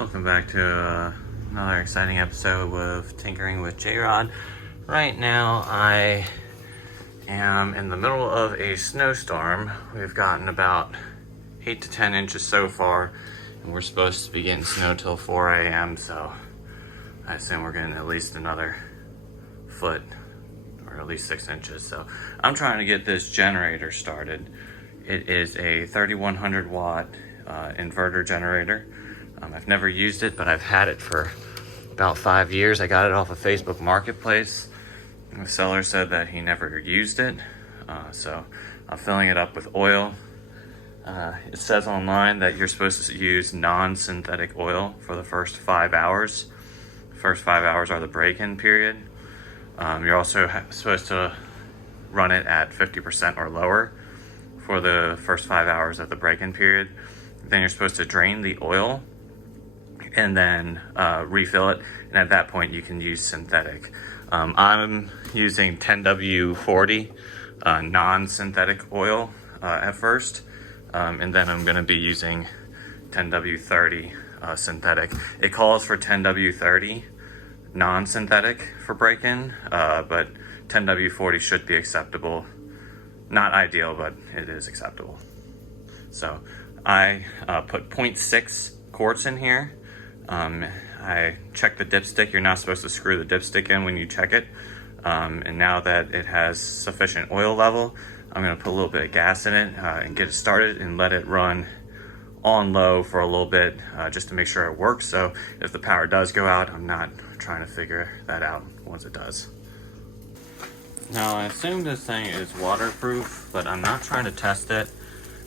Welcome back to another exciting episode of Tinkering with J-Rod. Right now I am in the middle of a snowstorm. We've gotten about 8 to 10 inches so far, and we're supposed to be getting snow till 4 a.m. so I assume we're getting at least another foot or at least 6 inches. So I'm trying to get this generator started. It is a 3100 watt inverter generator. I've never used it, but I've had it for about 5 years. I got it off of Facebook Marketplace. The seller said that he never used it, so I'm filling it up with oil. It says online that you're supposed to use non-synthetic oil for the first 5 hours. The first 5 hours are the break-in period. You're also supposed to run it at 50% or lower for the first 5 hours of the break-in period. Then you're supposed to drain the oil and then refill it, and at that point you can use synthetic. I'm using 10W40 non-synthetic oil at first, and then I'm going to be using 10W30 synthetic. It calls for 10W30 non-synthetic for break-in, but 10W40 should be acceptable. Not ideal, but it is acceptable. So I put 0.6 quarts in here. I checked the dipstick. You're not supposed to screw the dipstick in when you check it. And now that it has sufficient oil level, I'm going to put a little bit of gas in it and get it started and let it run on low for a little bit just to make sure it works. So if the power does go out, I'm not trying to figure that out once it does. Now, I assume this thing is waterproof, but I'm not trying to test it.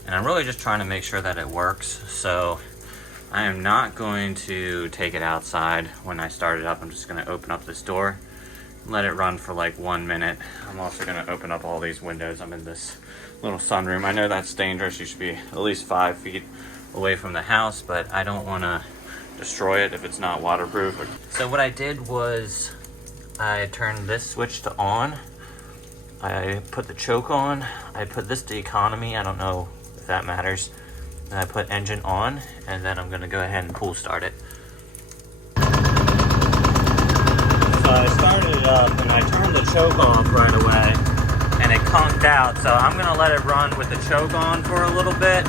And I'm really just trying to make sure that it works. So I am not going to take it outside when I start it up. I'm just going to open up this door and let it run for like 1 minute. I'm also going to open up all these windows. I'm in this little sunroom. I know that's dangerous. You should be at least 5 feet away from the house, but I don't want to destroy it if it's not waterproof. So what I did was I turned this switch to on. I put the choke on. I put this to economy. I don't know if that matters. And I put engine on, and then I'm gonna go ahead and pull start it. So I started it up and I turned the choke off right away, and it conked out. So I'm gonna let it run with the choke on for a little bit,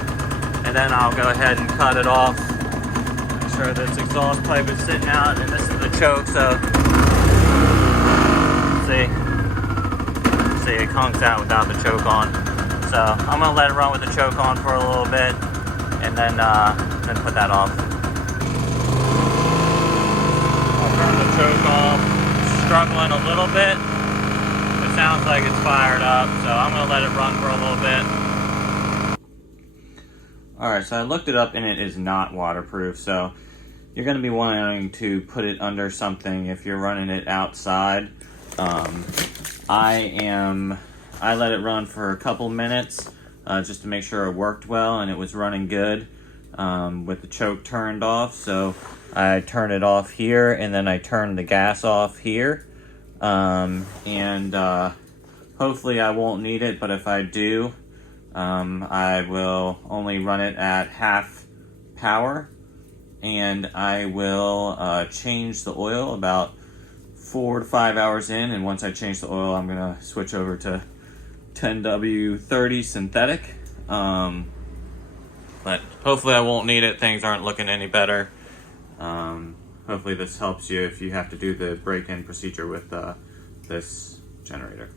and then I'll go ahead and cut it off. Make sure this exhaust pipe is sitting out, and this is the choke. So see, it conks out without the choke on. So I'm gonna let it run with the choke on for a little bit, and then put that off. I'll turn the choke off. It's struggling a little bit. It sounds like it's fired up, so I'm gonna let it run for a little bit. Alright, so I looked it up and it is not waterproof, so you're gonna be wanting to put it under something if you're running it outside. I let it run for a couple minutes just to make sure it worked well, and it was running good with the choke turned off. So I turned it off here, and then I turned the gas off here. Hopefully I won't need it, but if I do, I will only run it at half power, and I will change the oil about 4 to 5 hours in, and once I change the oil, I'm gonna switch over to 10W30 synthetic. But hopefully I won't need it. Things aren't looking any better. Hopefully this helps you if you have to do the break-in procedure with this generator.